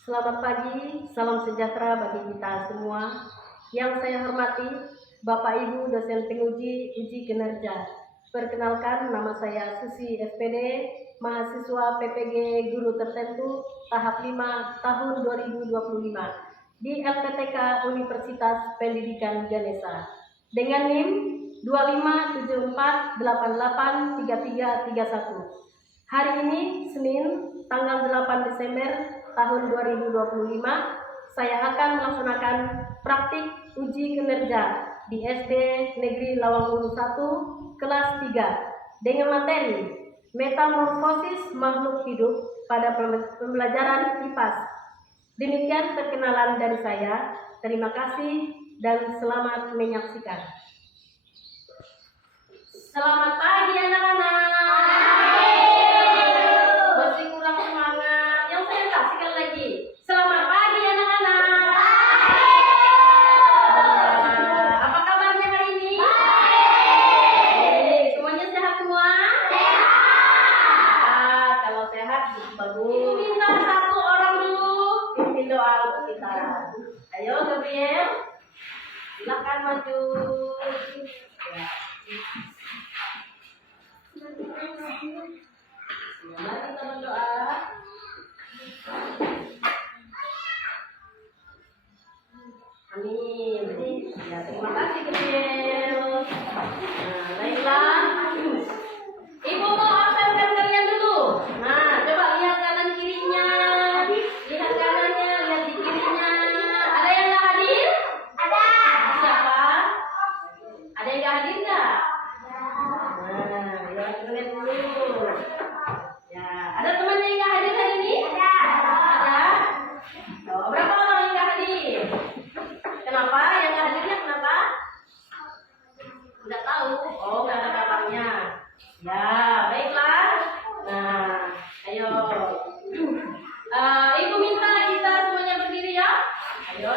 Selamat pagi, salam sejahtera bagi kita semua. Yang saya hormati Bapak Ibu dosen penguji uji kinerja. Perkenalkan, nama saya Susi SPD, mahasiswa PPG Guru Tertentu tahap 5 tahun 2025 di LPTK Universitas Pendidikan Ganesha dengan NIM 2574883331. Hari ini Senin tanggal 8 Desember tahun 2025, saya akan melaksanakan praktik uji kinerja di SD Negeri Lawangulu 1 kelas 3 dengan materi metamorfosis makhluk hidup pada pembelajaran IPAS. Demikian perkenalan dari saya. Terima kasih dan selamat menyaksikan. Selamat pagi anak-anak. Masih kurang semangat. Yang saya kasihkan lagi. Selamat pagi anak-anak. Apa kabarnya hari ini? Semuanya sehat semua? Sehat. Kalau sehat bagus. Minta satu orang dulu pimpin doa untuk kita. Ayo Gabriel, silakan maju. Ya. Mari kita berdoa. Amin. Ya, terima kasih Gabriel. Nah, baiklah. Ibu mau absenkan kalian dulu. Nah, coba lihat kanan kirinya. Lihat kanannya, lihat di kirinya. Ada yang nggak hadir? Ada. Siapa? Ada yang nggak hadir nggak? Nah, ya kalian dulu. Ya, ada temannya yang nggak hadir hari ini? Ada. Oh, berapa orang yang nggak hadir? Kenapa? Yang nggak hadirnya kenapa? Nggak tahu. Oh, nggak ada kabarnya. Ya, baiklah. Nah, ayo. Ibu minta kita semuanya berdiri ya. Ayo.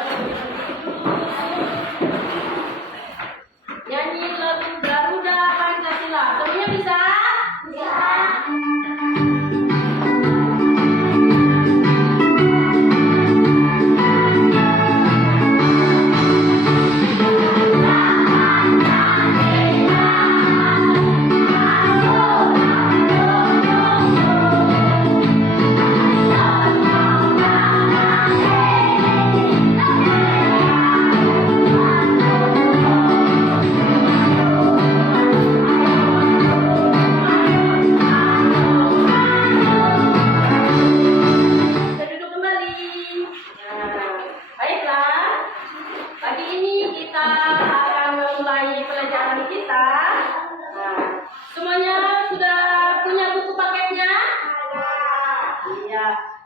Nyanyi lagu Garuda Pancasila. Semuanya bisa? Bisa.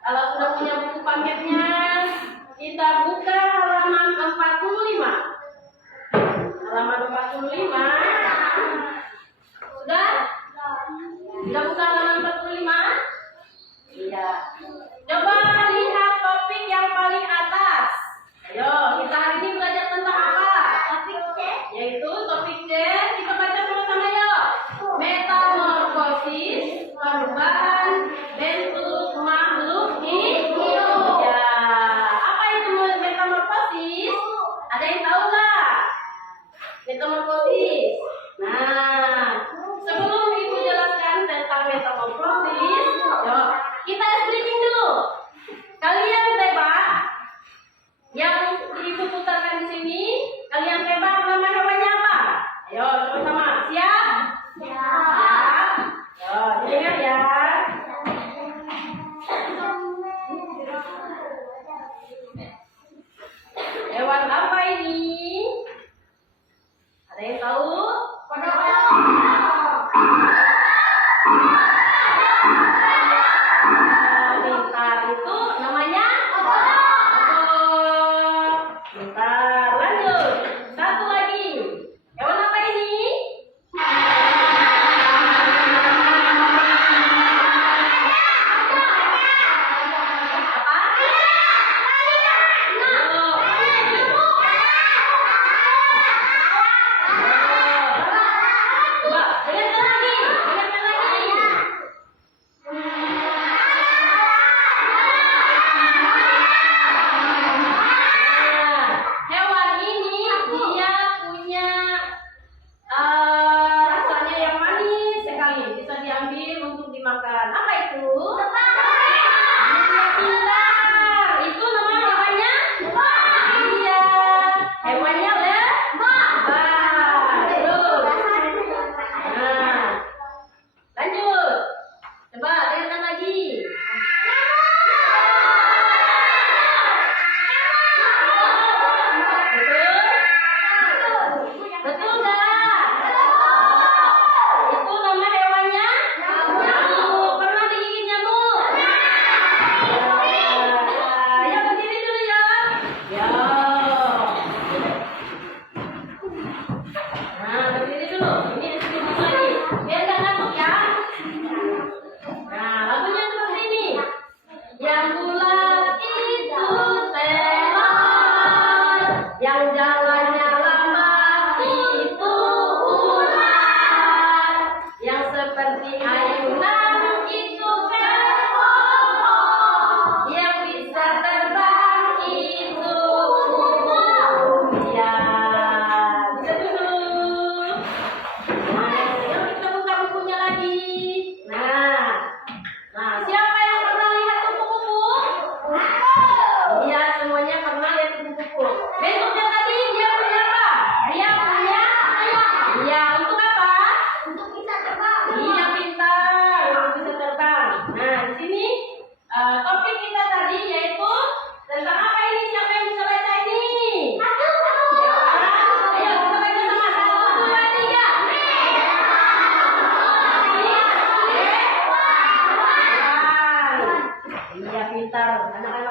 Kalau sudah punya buku paketnya, kita buka halaman 45. Halaman 45. Sudah? Sudah buka halaman 45? Iya. Coba lihat topik yang paling atas. Ayo, kita hari ini belajar tentang apa? Topik C. Yaitu topik C. Kita baca sama-sama yuk. Metamorfosis, perubahan bentuk makhluk hidup. Ya, apa itu metamorfosis? Ada yang tahu nggak? Metamorfosis. Nah, sebelum ibu jelaskan tentang metamorfosis,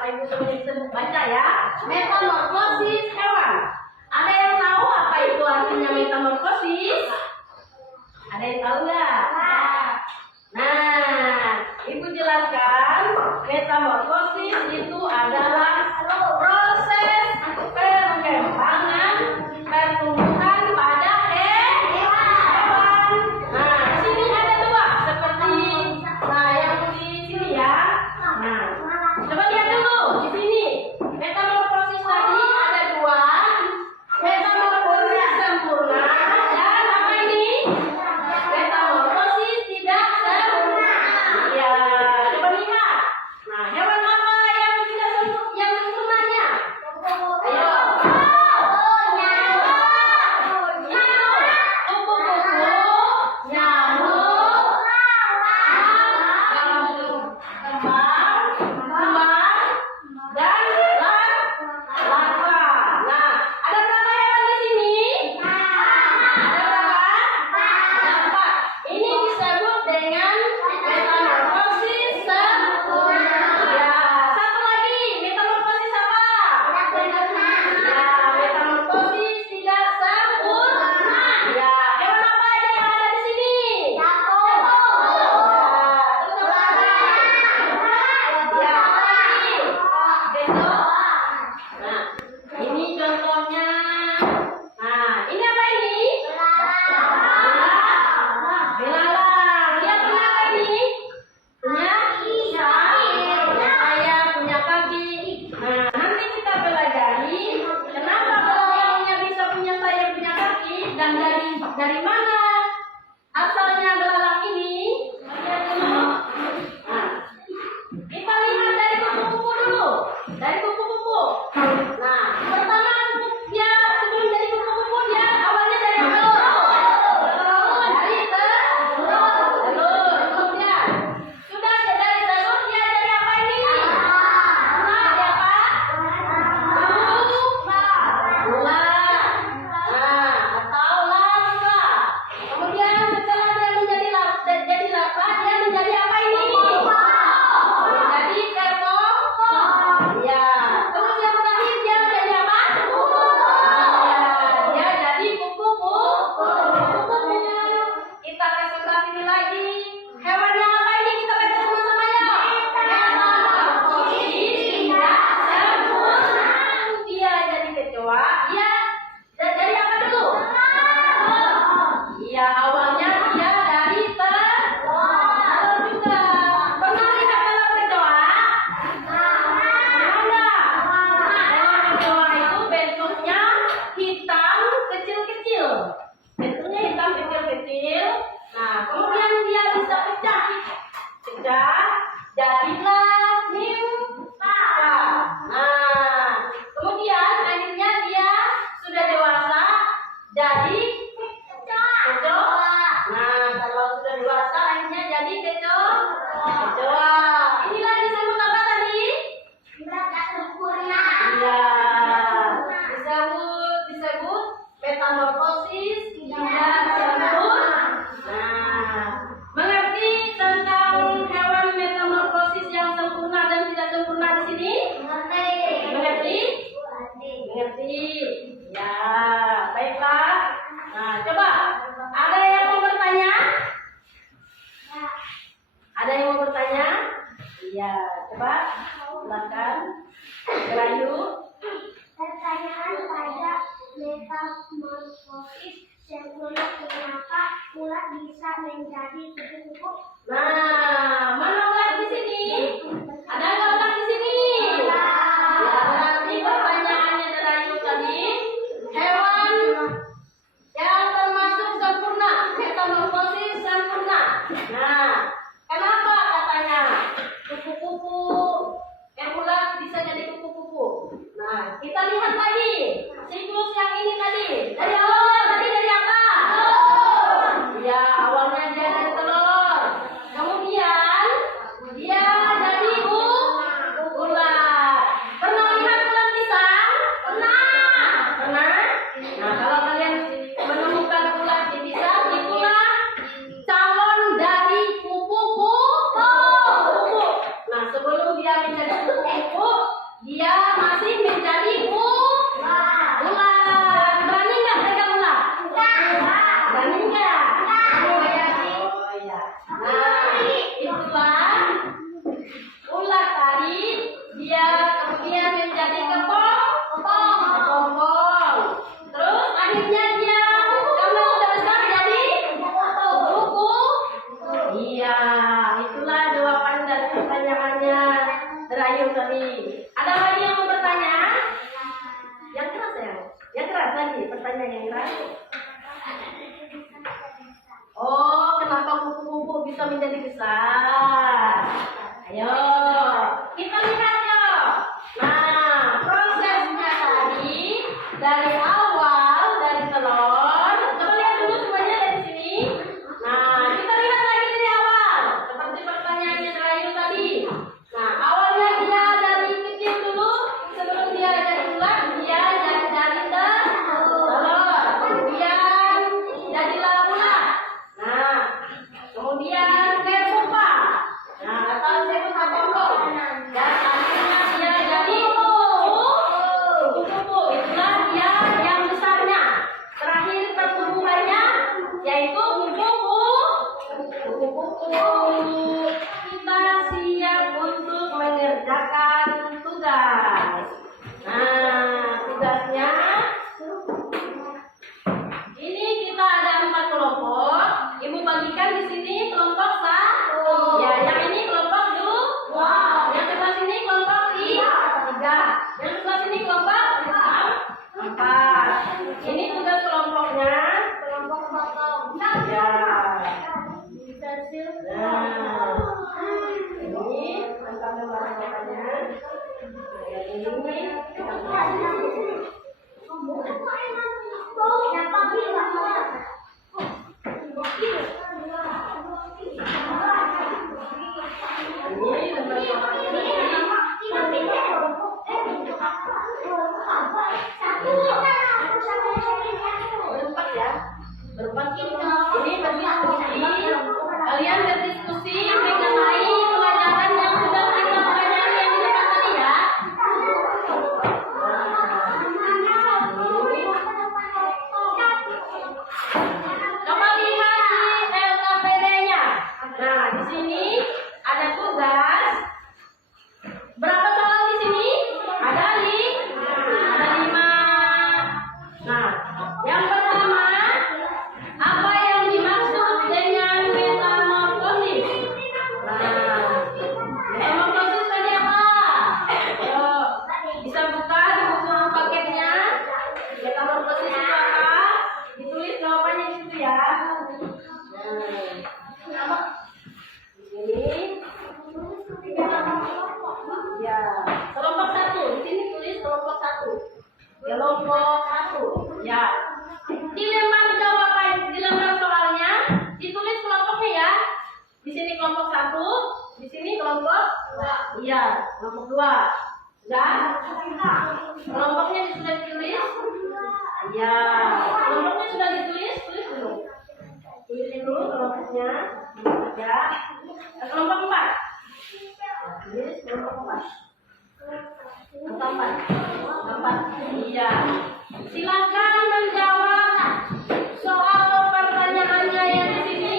Ibu semuanya bisa baca ya. Metamorfosis hewan. Ada yang tahu apa itu artinya metamorfosis? Ada yang tahu nggak? Nah, Ibu jelaskan metamorfosis itu adalah proses perkembangan pertumbuhan pada hewan. Nah, di sini ada dua seperti yang di sini ya. Nah, coba lihat dulu di sini. Metamorfosis tadi ada dua. Metamorfosis sempurna dan apa ini? Metamorfosis tidak sempurna. Ya, coba lihat. Nah, hewan apa yang tidak sempurna? Yang sempurnanya? Ayo. Kupu-kupu, nyamuk, kembang, kumbang, dan larva. Nah, ada berapa hewan di sini? Ada berapa? Ada 4. Ini disebut dengan metamorfosis sempurna. Ya, satu lagi, metamorfosis apa? Ya, metamorfosis tidak sempurna. Ya, hewan apa aja yang ada di sini? Ya, terus apa lagi? Ya, apa lagi? Besok. Nah, ini contohnya. Nah, ini apa ini? Belalang. Dia punya apa ini? Punya sayap, punya kaki. Nah, nanti kita pelajari kenapa belalangnya bisa punya sayap, punya kaki, dan dari mana asalnya belalang ini. Nah, kita lihat dari kupu-kupu dulu. Dari kupu-kupu. Nah, pertama dia sebelum jadi kupu-kupu dia awalnya dari apa dulu? Dari telur. Kemudian sudah dari telur dia jadi apa ini? Jadi apa? Ular. Nah, atau larva. Kemudian setelah dia menjadi larva, dia menjadi apa ini? Menjadi terpokok. Ya. Terus yang terakhir dia menjadi apa? Ya, dia jadi kupu-kupu. Kita tes sebelah sini lagi. Hewan yang apa ini? Kita baca sama-sama ya. Metamorfosis tidak sempurna. Dia jadi kecoa. Dia dari apa dulu? Iya, awalnya dia dari telur juga. Pernah lihat telur kecoa? Ada. Telur kecoa itu bentuknya hitam kecil-kecil. Bentuknya hitam kecil-kecil. Nah, kemudian dia bisa pecah. Jadilah nimfa. Nah, kemudian akhirnya dia sudah dewasa jadi kecoa. Nah, kalau sudah dewasa akhirnya jadi kecoa. Inilah disebut apa tadi? Iya, disebut metamorfosis tidak sempurna. Nah, mengerti tentang hewan metamorfosis yang sempurna dan tidak sempurna di sini? Mengerti? Mengerti. Ya, baiklah. Nah, coba ada yang mau bertanya? Ada yang mau bertanya? Iya, coba silakan. Rayu. Pertanyaan pada metamorfosis sempurna, kenapa ulat bisa menjadi kupu-kupu? Nah, mana ulat di sini? Ada nggak ulat di sini? Ya, berarti pertanyaannya dari tadi, hewan yang termasuk sempurna, metamorfosis sempurna. Nah, kenapa katanya kupu-kupu, ulat bisa jadi kupu-kupu? Nah, kita lihat lagi siklus yang ini tadi. Dari awalnya tadi dari apa? Ya, awalnya dia dari telur. Kemudian dia jadi ulat. Pernah lihat ulat pisang? Pernah? Nah, kalau kalian menemukan ulat di pisang, itulah calon dari kupu-kupu. Nah, sebelum dia menjadi kupu-kupu, Ada lagi yang mau bertanya? Yang keras ya? Yang keras lagi, pertanyaan yang keras. Oh, kenapa kupu-kupu bisa menjadi besar? Ayo, kita lihat yuk. Nah, prosesnya tadi dari awal dari telur. Coba lihat dulu semuanya dari sini. Nah, kita lihat lagi dari awal. Seperti pertanyaannya terakhir tadi. Nah, awalnya dia dari kecil dulu. Sebelum dia jadi ular, dia dari telur. Kemudian jadilah ular. Nah, kemudian dia pupa. Nah, atau disebut pokok. Dan akhirnya dia jadi kupu-kupu. Itulah dia yang besarnya. Terakhir pertumbuhannya yaitu kupu-kupu. Kita siap untuk mengerjakan tugas. Nah, tugasnya ini kita ada 4 kelompok. Ibu bagikan di sini kelompok 1. Ya, yang ini kelompok 2. Yang sebelah sini kelompok 3. Yang sebelah sini kelompok 4. Ini tugas kelompoknya. Kelompok potong. Ya. Nah. Ini antar kelompoknya. Ini. Berempat ya. Berempat. Ini berdiskusi. Kalian berdiskusi mengenai pelajaran yang sudah kita pelajari yang di depan tadi ya. Coba lihat di LKPD-nya. Nah, di sini ada tugas. Berapa soal di sini? Ada 5. Nah, yang pertama, apa yang dimaksud dengan metamorfosis? Nah, metamorfosis tadi apa? Ayo, bisa buka di buku paketnya. Metamorfosis itu apa? Ditulis jawabannya di situ ya. Nah, ini. Ya, kelompok 1. Di sini tulis kelompok 1. Kelompok 1. Ya. Di lembar soalnya ditulis kelompoknya ya. Di sini kelompok 1, di sini kelompok 2. Iya, kelompok 2. Sudah? Kelompoknya sudah ditulis? Ya. Kelompoknya sudah ditulis? Tulis dulu. Tulis dulu kelompoknya. Ya. Kelompok 4. Tulis kelompok 4. Kelompok 4. Iya. Silakan menjawab soal pertanyaannya yang di sini.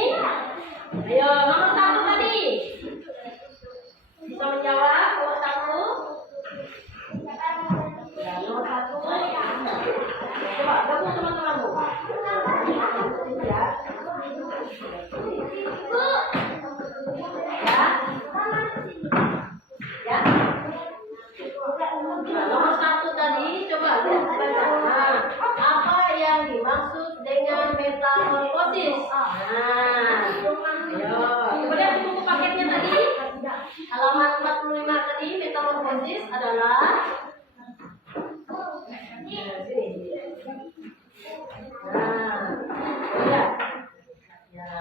Ayo, nomor 1 tadi. Bisa menjawab nomor 1? Ya, nomor 1. Coba gabung teman-temanmu. Ya. Ya. Nah, nomor 1 tadi coba lihat baca. Apa yang dimaksud dengan metamorfosis? Nah, ayo, coba lihat di buku paketnya tadi. Halaman 45 tadi, metamorfosis adalah sini. Nah, lihat. Ya.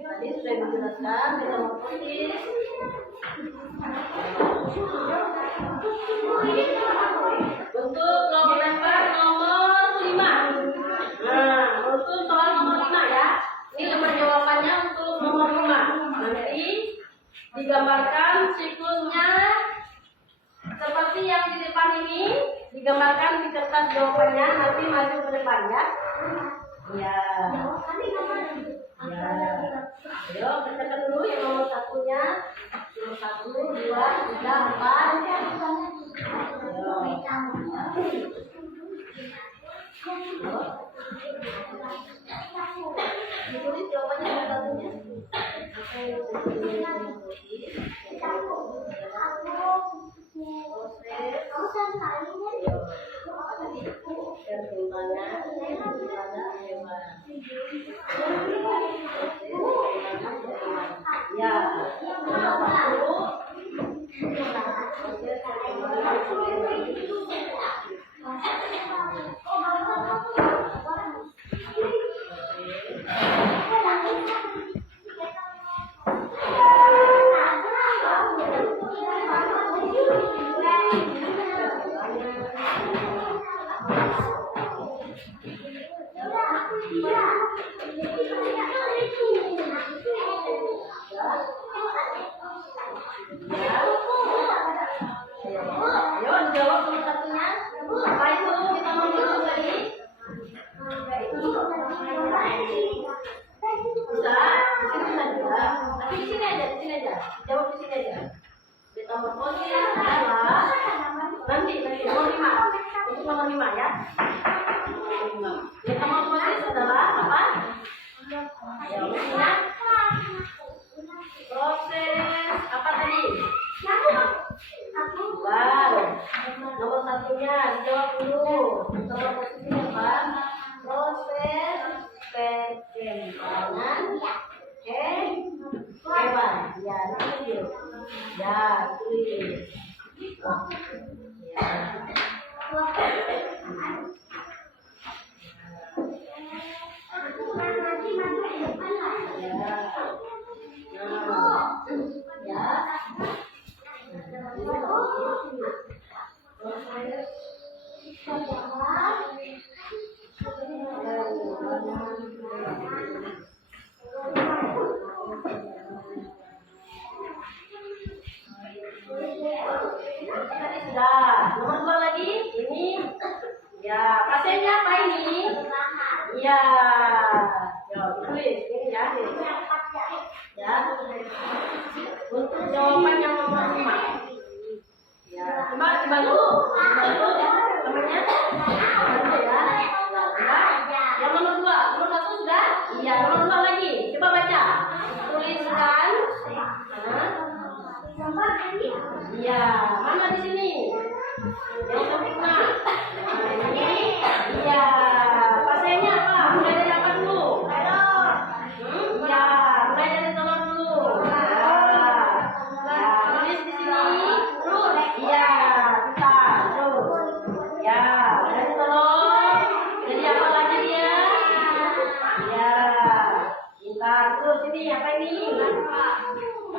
Tadi sudah dijelaskan metamorfosis. Untuk lembar nomor 5. Nah, untuk soal nomor 5 ya. Ini lembar jawabannya untuk nomor 5. Nanti digambarkan siklusnya seperti yang di depan ini. Digambarkan di kertas jawabannya. Nanti maju ke depan ya. Ya. Ya. Ayo, bacakan dulu yang nomor 1-nya. Nomor 1, 2, 3, 4. Ditulis jawabannya nomor 1-nya. kepada hewan. Ya, nomor 1. Ayo jawab nomor 1-nya. Apa itu kita mau jawab tadi? Bisa, di sini bisa juga. Tapi di sini aja. Jawab di sini aja. Di nomor posisi adalah nanti nomor 5. Untuk nomor 5 ya. Di nomor posisi adalah apa? Jawabnya proses apa tadi? Baru. Nomor 1-nya dijawab dulu. Nomor posisinya apa? Proses perkembangan hewan. Ya, tulis. Ya, tulis. Tadi sudah. Nomor 2 lagi. Ini. Ya, pasiennya apa ini? Ya. Yo, tulis ini ya. Ya. Untuk jawaban yang nomor 5. Ya, coba dibantu. Temannya. Bantu ya. Yang nomor 2. Nomor 1 sudah? Iya, nomor 2 lagi. Coba baca. Tuliskan. Iya, mana di sini? Yang sempurna. Iya, pasiennya apa? Mulai dari apa dulu? Iya, mulai dari telur dulu. Ya, tulis di sini. Terus, iya, kita terus. Ya, dari telur. Jadi apa lagi dia? Ya, kita terus ini apa ini?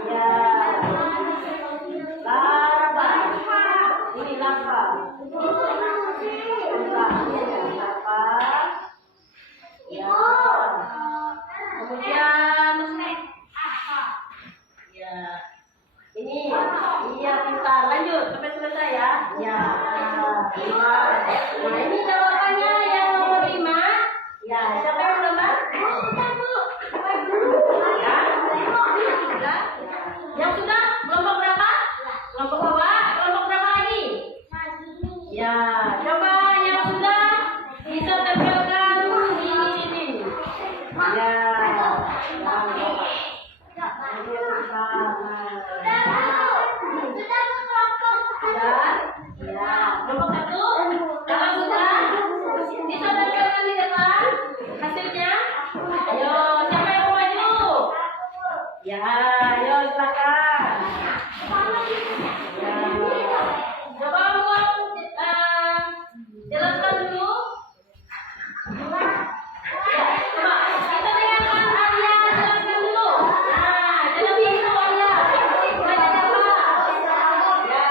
Ya. Larva. Ini larva. Larva. Ya. Kemudian ya. Ini iya pintar. Lanjut sampai selesai ya. Ya. Nah, ini jawabannya yang nomor 5. Ya, siapa yang menambah? Ya. Sudah. Yang sudah kelompok berapa? Kelompok bawah, kelompok berapa lagi? Ya, coba yang sudah bisa tempelkan ini. Ya. Ya, kelompok 1. Kalau sudah bisa tempelkan di depan hasilnya. Ayo, siapa yang mau maju? Ya, ayo silakan. Ya. Coba jelaskan dulu. Ya, coba kita dengarkan Arya jelaskan dulu. Nah, jelasin itu Arya. Belajar apa? Ya,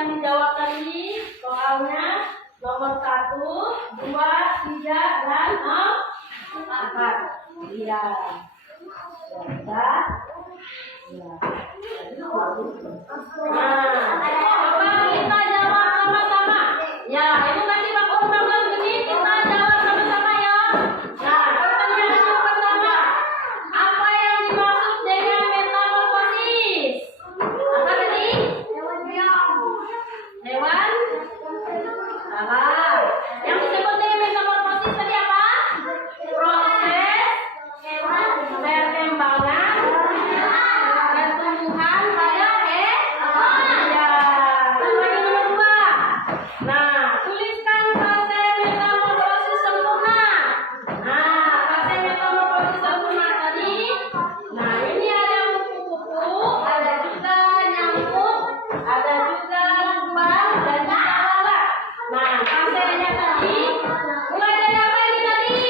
yang dijawab tadi soalnya nomor 1, 2, 3, dan 4. Iya. Ya, ya. Apa kita jawab sama-sama? Ya, itu tadi Pak Umar begini, kita jawab sama-sama ya. Nah, pertanyaan yang pertama, apa yang dimaksud dengan metamorfosis? Apa tadi? Hewan? Salah. Yang disebut dengan metamorfosis tadi apa? Proses perkembangan pertumbuhan pada ya. Lagi nomor 2. Nah, tuliskan fase metamorfosis sempurna. Nah, fase metamorfosis sempurna tadi. Nah, ini ada kupu-kupu, ada juga nyamuk, ada juga kumbang, dan juga lalat. Nah, fasenya tadi mulai dari apa ini tadi?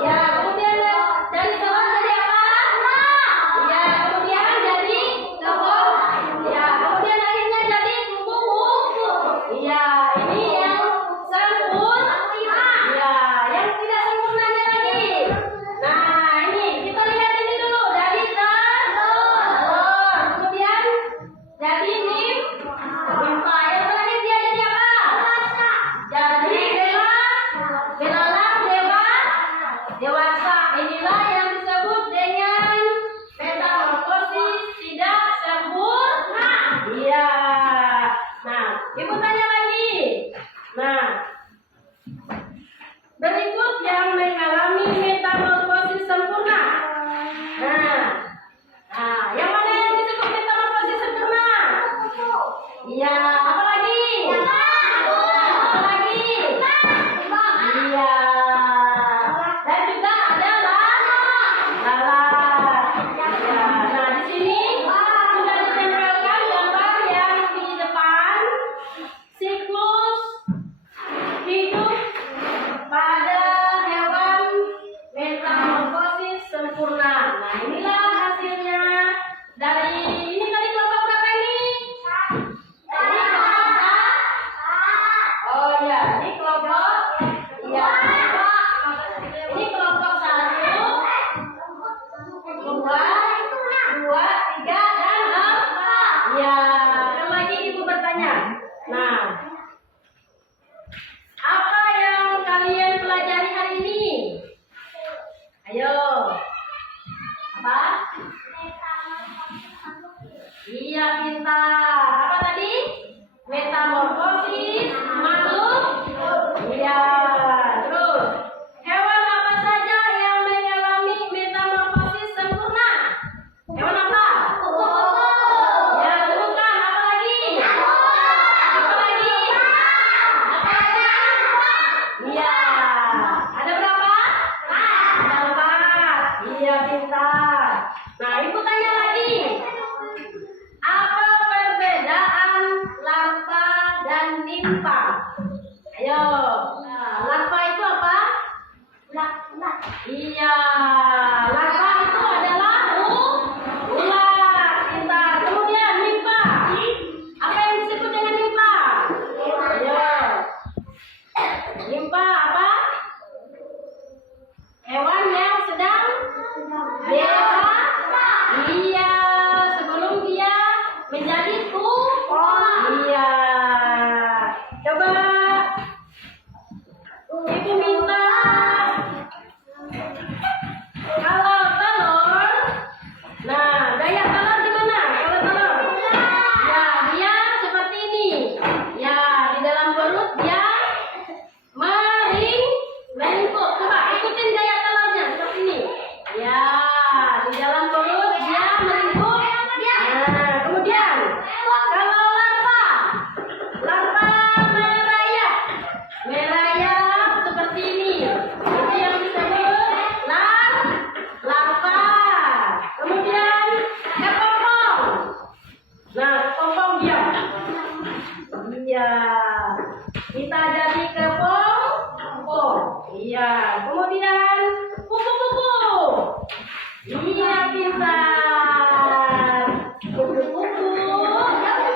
Ya, kemudian dari bawah jadi apa? Ya, kemudian jadi kebun. Ya, kemudian akhirnya jadi kupu-kupu. Ya, ini yang sempurna. Ya, yang tidak sempurnanya lagi. Nah, ini kita lihat ini dulu dari telur. Kemudian jadi nimfa. Yang terakhir dia jadi apa? Jadi belalang dewasa. Inilah yang disebut dengan metamorfosis tidak sempurna. Iya. Nah, ibu tanya lagi. Nah, berikut yang mengalami metamorfosis sempurna. Nah, yang mana yang disebut metamorfosis sempurna? Iya, apa lagi? Apa lagi? Iya. Dan juga ada lalat. Ya. Nah, di sini sudah ditempelkan gambar yang di depan siklus hidup pada hewan metamorfosis sempurna. Nah, inilah hasilnya dari ini tadi kelompok berapa ini? Oh ya, ini kelompok. Ya. Ini kelompok 1, 2, 3, dan 4. Ya, yang lagi ibu bertanya. Nah, apa yang kalian pelajari hari ini? Ayo. Apa? Iya, pintar. Apa tadi? Metamorfosis makhluk. Iya. Terus, hewan apa saja yang mengalami metamorfosis sempurna? Hewan apa? Ya, bukan. Apa lagi? Apa lagi? Apa lagi? Iya. Ada berapa? Ada 4. Iya, pintar. Nah, ibu tanya lagi. Apa perbedaan larva dan nimfa? Ayo. Nah, larva itu apa? Iya. Larva itu adalah ular. Pintar. Kemudian nimfa. Apa yang disebut dengan nimfa? Ayo. Nimfa apa? Hewan yang sedang dewasa. Iya, sebelum dia menjadi iya. Coba ibu minta kalau telur. Nah, daya telur gimana? Kalau telur, ya dia seperti ini. Ya, di dalam perut dia meringkuk. Coba ikutin daya telurnya seperti ini. Ya, di dalam perut dia meringkuk. Nah, kemudian kalau larva merayap seperti ini. Itu yang disebut larva. Kemudian kepompong. Nah, kepompong diam. Iya. Kita jadi kepompong. Iya. Kemudian kupu-kupu. Iya, pintar. Kupu-kupu.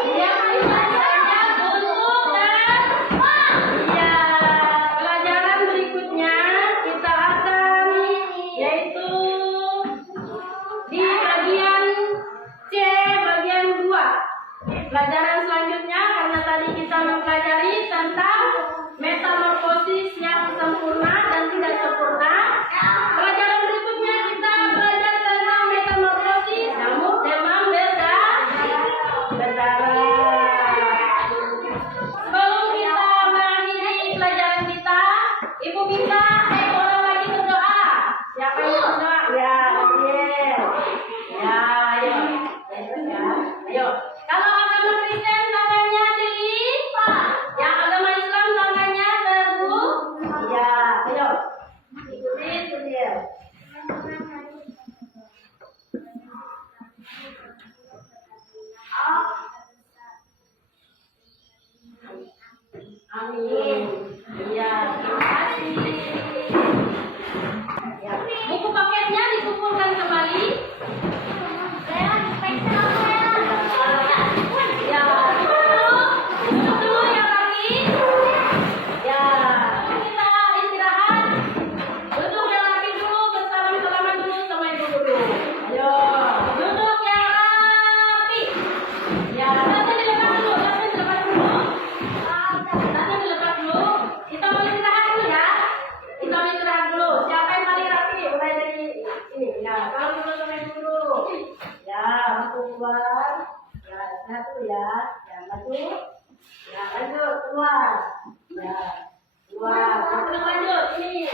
Iya, pintar. Amin. Ya, terima kasih. Ya. Buku paketnya dikumpulkan kembali. Saya spesial saya. Ya, duduk dulu yang lagi. Ya, kita istirahat. Duduk yang lagi dulu, bersalam-salaman dulu sama ibu guru. Ayo, duduk yang rapi. Ya, nanti dilepas dulu, nanti dilepas dulu. Nanti dilepas dulu. Kita mau istirahat dulu ya. Kita mau istirahat dulu. Siapa yang paling rapi? Mulai dari ini. Ya, salam dulu sama ibu guru. Ya, maju keluar. Ya, satu ya. Ya, maju. Ya, lanjut keluar. Ya, keluar. Lanjut, lanjut. Ini.